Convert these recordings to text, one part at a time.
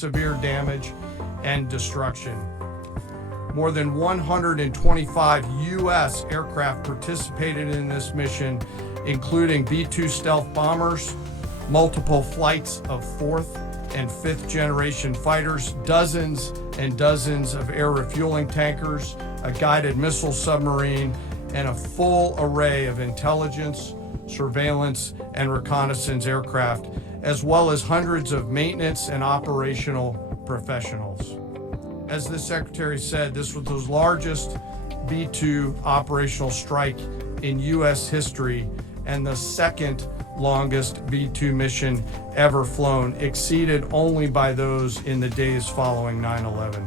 severe damage and destruction. More than 125 U.S. aircraft participated in this mission, including B-2 stealth bombers, multiple flights of 4th and 5th generation fighters, dozens and dozens of air refueling tankers, a guided missile submarine, and a full array of intelligence, surveillance, and reconnaissance aircraft, as well as hundreds of maintenance and operational professionals. As the Secretary said, this was the largest B-2 operational strike in U.S. history and the second longest B-2 mission ever flown, exceeded only by those in the days following 9/11.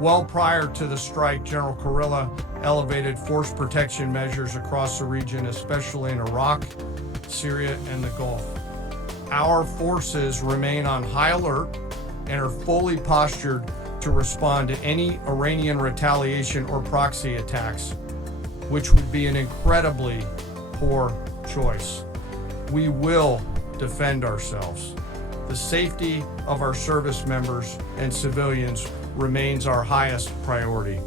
Well prior to the strike, General Kurilla elevated force protection measures across the region, especially in Iraq, Syria, and the Gulf. Our forces remain on high alert and are fully postured to respond to any Iranian retaliation or proxy attacks, which would be an incredibly poor choice. We will defend ourselves. The safety of our service members and civilians remains our highest priority.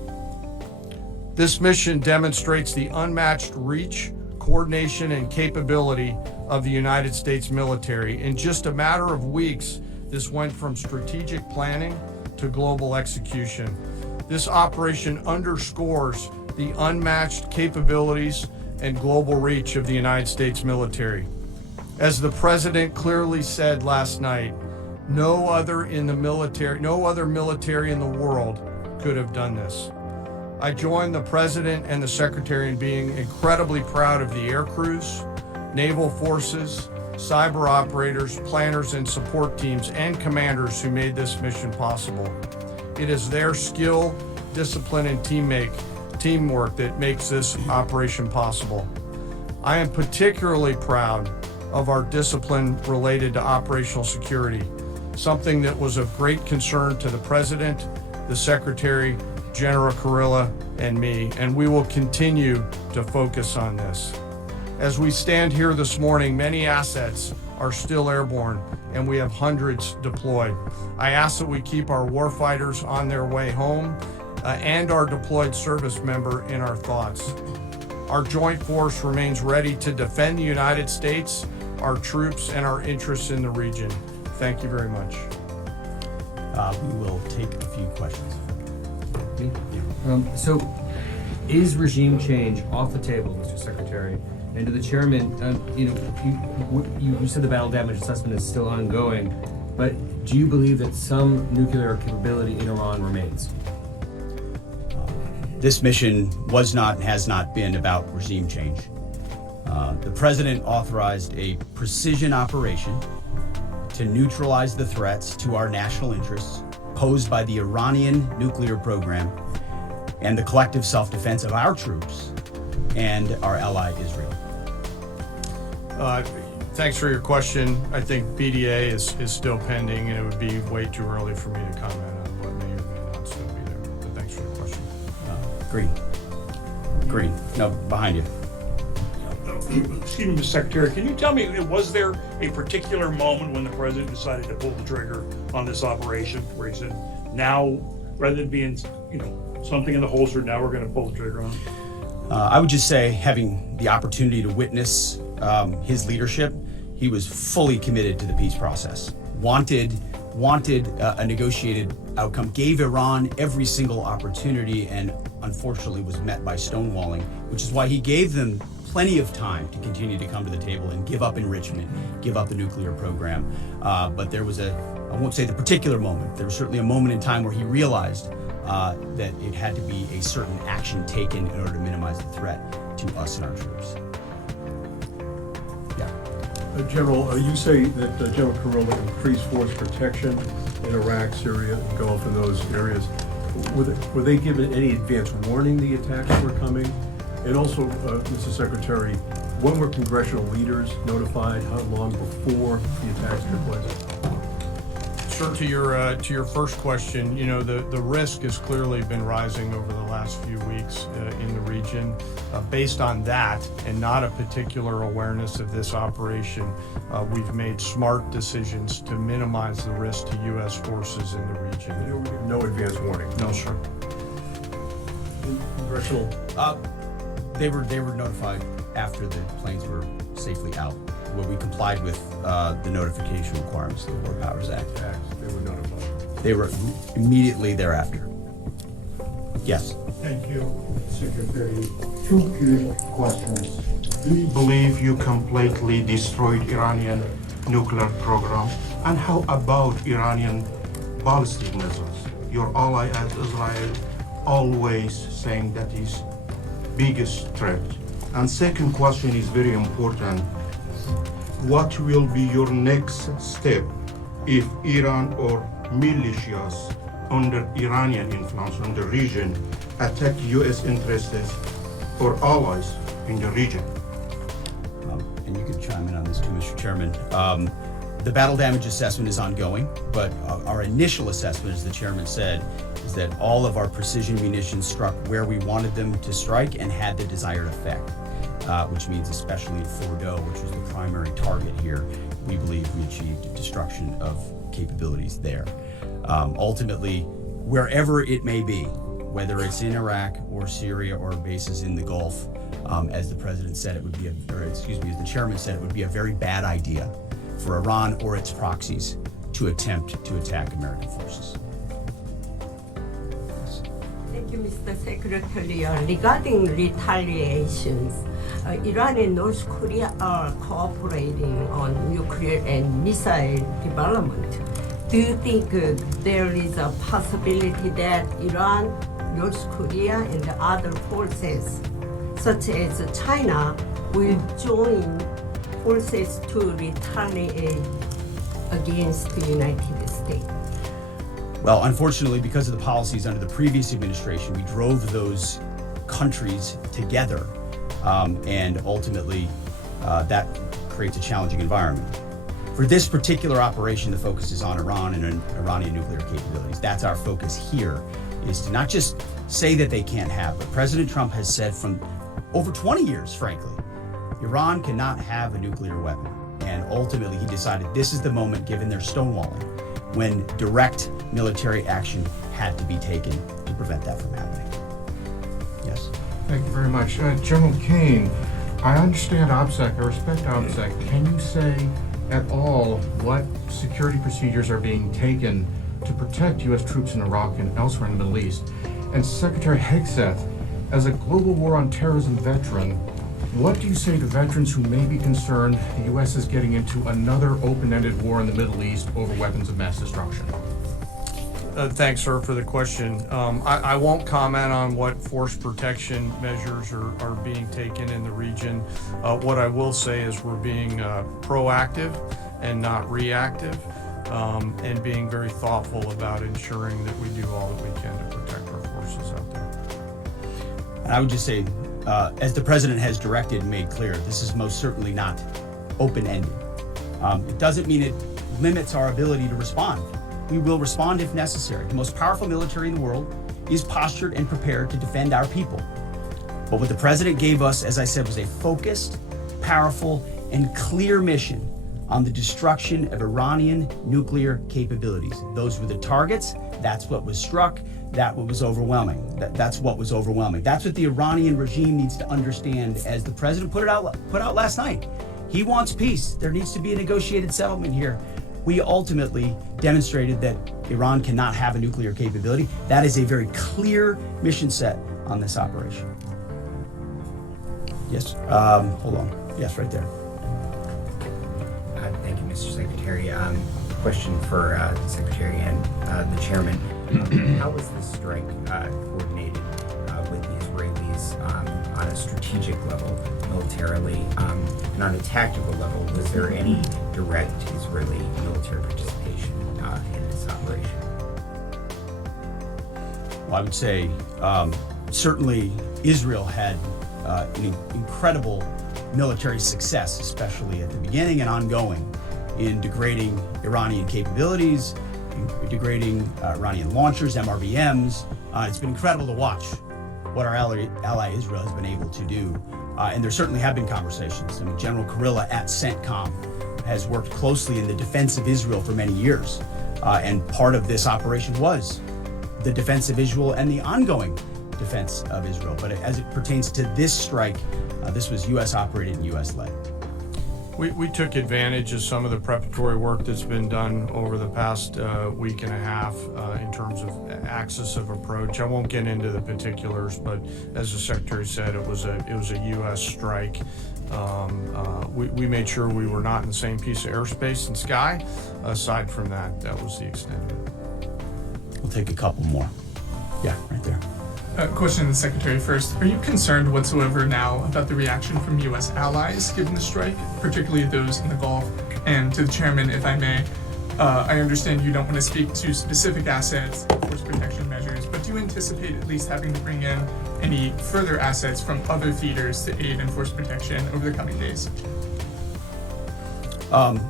This mission demonstrates the unmatched reach, coordination, and capability of the United States military. In just a matter of weeks, this went from strategic planning to global execution. This operation underscores the unmatched capabilities and global reach of the United States military. As the President clearly said last night, no other military in the world could have done this. I join the President and the Secretary in being incredibly proud of the air crews, naval forces, cyber operators, planners, and support teams, and commanders who made this mission possible. It is their skill, discipline, and teamwork that makes this operation possible. I am particularly proud of our discipline related to operational security, something that was of great concern to the President, the Secretary, General Kurilla, and me, and we will continue to focus on this. As we stand here this morning, many assets are still airborne, and we have hundreds deployed. I ask that we keep our warfighters on their way home and our deployed service member in our thoughts. Our joint force remains ready to defend the United States, our troops, and our interests in the region. Thank you very much. We will take a few questions. So, is regime change off the table, Mr. Secretary? And to the chairman, you said the battle damage assessment is still ongoing, but do you believe that some nuclear capability in Iran remains? This mission was not and has not been about regime change. The President authorized a precision operation to neutralize the threats to our national interests posed by the Iranian nuclear program and the collective self-defense of our troops and our ally Israel. Thanks for your question. I think BDA is still pending, and it would be way too early for me to comment on what may or may not still be there. But thanks for the question. Green. No, behind you. Excuse me, Mr. Secretary, can you tell me, was there a particular moment when the President decided to pull the trigger on this operation where he said, now, rather than being, something in the holster, now we're going to pull the trigger on it? I would just say, having the opportunity to witness his leadership, he was fully committed to the peace process. Wanted a negotiated outcome, gave Iran every single opportunity, and unfortunately was met by stonewalling, which is why he gave them plenty of time to continue to come to the table and give up enrichment, give up the nuclear program. But there was I won't say the particular moment, there was certainly a moment in time where he realized that it had to be a certain action taken in order to minimize the threat to us and our troops. General, you say that General Kurilla increased force protection in Iraq, Syria, and Gulf, and those areas. Were they given any advance warning the attacks were coming? And also, Mr. Secretary, when were congressional leaders notified? How long before the attacks took place? Sir, to your first question, you know, the risk has clearly been rising over the last few weeks in the region. Based on that and not a particular awareness of this operation, we've made smart decisions to minimize the risk to U.S. forces in the region. No advance warning? No, sir. Congressional, They were notified after the planes were safely out, where we complied with the notification requirements of the War Powers Act. they were notified. They were immediately thereafter. Yes. Thank you, Secretary. Two quick questions. Do you believe you completely destroyed Iranian nuclear program? And how about Iranian ballistic missiles? Your ally at Israel always saying that is biggest threat. And second question is very important. What will be your next step if Iran or militias under Iranian influence in the region attack U.S. interests or allies in the region? And you can chime in on this too, Mr. Chairman. The battle damage assessment is ongoing, but our initial assessment, as the chairman said, is that all of our precision munitions struck where we wanted them to strike and had the desired effect, which means especially in Fordo, which was the primary target here, we believe we achieved destruction of capabilities there. Ultimately, wherever it may be, whether it's in Iraq or Syria or bases in the Gulf, as the president said, as the chairman said, it would be a very bad idea for Iran or its proxies to attempt to attack American forces. Thank you, Mr. Secretary. Regarding retaliations, Iran and North Korea are cooperating on nuclear and missile development. Do you think there is a possibility that Iran, North Korea, and the other forces, such as China, will join forces to retaliate against the United States? Well, unfortunately, because of the policies under the previous administration, we drove those countries together, and ultimately that creates a challenging environment. For this particular operation, the focus is on Iran and Iranian nuclear capabilities. That's our focus here, is to not just say that they can't have, but President Trump has said from over 20 years, frankly, Iran cannot have a nuclear weapon. And ultimately, he decided this is the moment, given their stonewalling, when direct military action had to be taken to prevent that from happening. Yes. Thank you very much. General Kane, I understand OPSEC, I respect OPSEC. Can you say at all what security procedures are being taken to protect U.S. troops in Iraq and elsewhere in the Middle East? And Secretary Hegseth, as a global war on terrorism veteran, what do you say to veterans who may be concerned the U.S. is getting into another open-ended war in the Middle East over weapons of mass destruction? Thanks, sir, for the question. I won't comment on what force protection measures are being taken in the region. What I will say is we're being proactive and not reactive, and being very thoughtful about ensuring that we do all that we can to protect our forces out there. And I would just say, as the president has directed and made clear, this is most certainly not open-ended. It doesn't mean it limits our ability to respond. We will respond if necessary. The most powerful military in the world is postured and prepared to defend our people. But what the president gave us, as I said, was a focused, powerful, and clear mission on the destruction of Iranian nuclear capabilities. Those were the targets. That's what was struck. That's what was overwhelming. That's what was overwhelming. That's what the Iranian regime needs to understand, as the president put out last night. He wants peace. There needs to be a negotiated settlement here. We ultimately demonstrated that Iran cannot have a nuclear capability. That is a very clear mission set on this operation. Yes, hold on. Yes, right there. Thank you, Mr. Secretary. Question for the Secretary and the Chairman. How was this strike coordinated with the Israelis on a strategic level, militarily, and on a tactical level? Was there any direct Israeli military participation in this operation? Well, I would say certainly Israel had an incredible military success, especially at the beginning and ongoing, in degrading Iranian capabilities, degrading Iranian launchers, MRBMs. It's been incredible to watch what our ally Israel has been able to do. And there certainly have been conversations. I mean, General Kurilla at CENTCOM has worked closely in the defense of Israel for many years. And part of this operation was the defense of Israel and the ongoing defense of Israel. But as it pertains to this strike, this was U.S. operated and U.S. led. We took advantage of some of the preparatory work that's been done over the past week and a half in terms of axis of approach. I won't get into the particulars, but as the Secretary said, it was a U.S. strike. We made sure we were not in the same piece of airspace and sky. Aside from that, that was the extent of it. We'll take a couple more. Yeah, right there. Question to the Secretary first. Are you concerned whatsoever now about the reaction from U.S. allies given the strike, particularly those in the Gulf? And to the Chairman, if I may, I understand you don't want to speak to specific assets, force protection measures, but do you anticipate at least having to bring in any further assets from other theaters to aid in force protection over the coming days?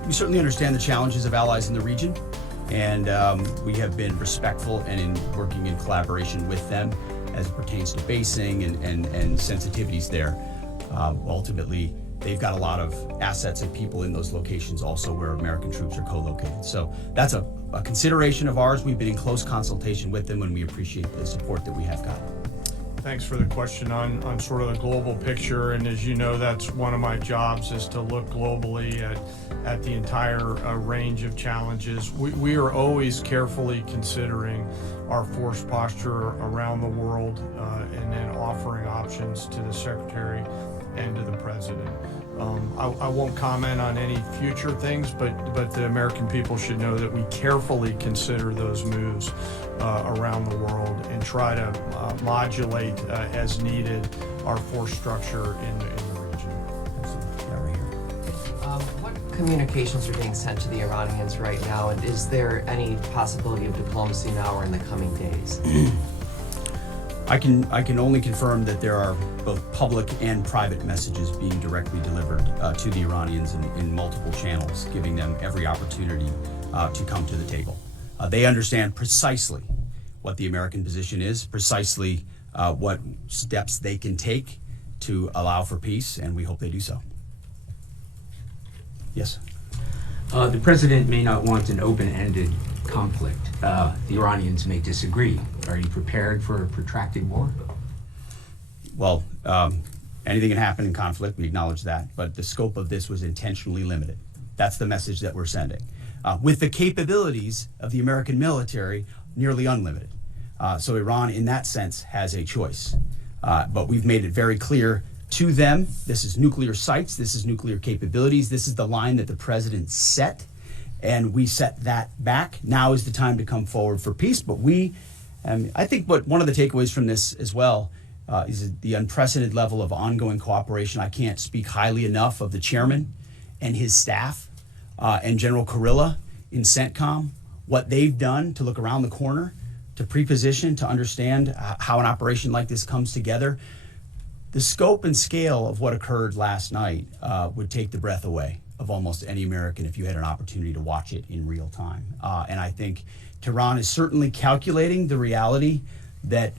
We certainly understand the challenges of allies in the region, and we have been respectful and in working in collaboration with them as it pertains to basing and sensitivities there. Ultimately, they've got a lot of assets and people in those locations also where American troops are co-located. So that's a consideration of ours. We've been in close consultation with them, and we appreciate the support that we have got. Thanks for the question on sort of the global picture. And as you know, that's one of my jobs, is to look globally at the entire range of challenges. We are always carefully considering our force posture around the world and then offering options to the Secretary and to the President. I won't comment on any future things, but the American people should know that we carefully consider those moves around the world and try to modulate as needed our force structure in the region. Yeah, right here. What communications are being sent to the Iranians right now, and is there any possibility of diplomacy now or in the coming days? I can only confirm that there are both public and private messages being directly delivered to the Iranians in multiple channels, giving them every opportunity to come to the table. They understand precisely what the American position is, precisely what steps they can take to allow for peace, and we hope they do so. Yes? The president may not want an open-ended conflict. The Iranians may disagree. Are you prepared for a protracted war? Well, anything can happen in conflict, we acknowledge that, but the scope of this was intentionally limited. That's the message that we're sending. With the capabilities of the American military, nearly unlimited. So Iran, in that sense, has a choice. But we've made it very clear to them, this is nuclear sites, this is nuclear capabilities, this is the line that the president set, and we set that back. Now is the time to come forward for peace, but I think one of the takeaways from this as well is the unprecedented level of ongoing cooperation. I can't speak highly enough of the chairman and his staff and General Kurilla in CENTCOM, what they've done to look around the corner, to pre-position, to understand how an operation like this comes together. The scope and scale of what occurred last night would take the breath away of almost any American if you had an opportunity to watch it in real time. And I think Tehran is certainly calculating the reality that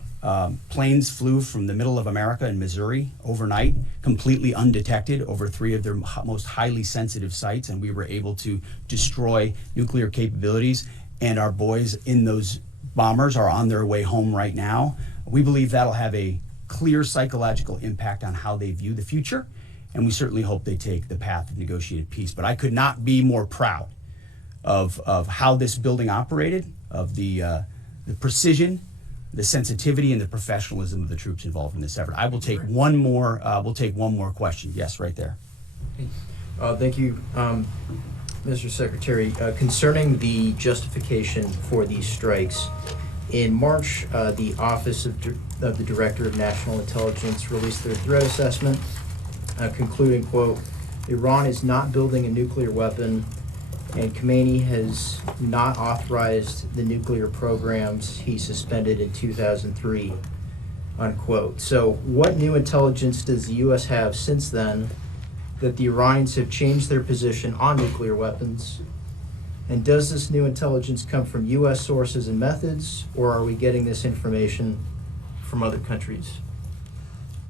planes flew from the middle of America and Missouri overnight, completely undetected, over 3 of their most highly sensitive sites, and we were able to destroy nuclear capabilities. And our boys in those bombers are on their way home right now. We believe that'll have a clear psychological impact on how they view the future, and we certainly hope they take the path of negotiated peace. But I could not be more proud of how this building operated, of the precision, the sensitivity, and the professionalism of the troops involved in this effort. I will take one more. We'll take one more question. Yes, right there. Thank you, Mr. Secretary. Concerning the justification for these strikes, in March, the Office of the Director of National Intelligence released their threat assessment, concluding, quote, Iran is not building a nuclear weapon, and Khomeini has not authorized the nuclear programs he suspended in 2003, unquote. So what new intelligence does the U.S. have since then that the Iranians have changed their position on nuclear weapons And does this new intelligence come from U.S. sources and methods, or are we getting this information from other countries?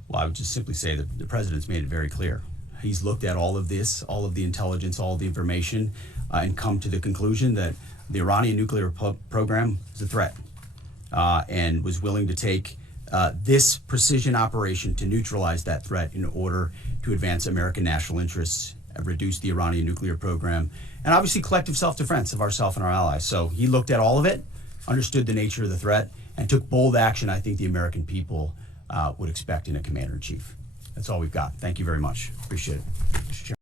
Well, I would just simply say that the president's made it very clear. He's looked at all of this, all of the intelligence, all of the information, and come to the conclusion that the Iranian nuclear program is a threat, and was willing to take this precision operation to neutralize that threat in order to advance American national interests, reduce the Iranian nuclear program, and obviously collective self-defense of ourselves and our allies. So he looked at all of it, understood the nature of the threat, and took bold action I think the American people would expect in a commander-in-chief. That's all we've got. Thank you very much. Appreciate it. Mr. Chairman.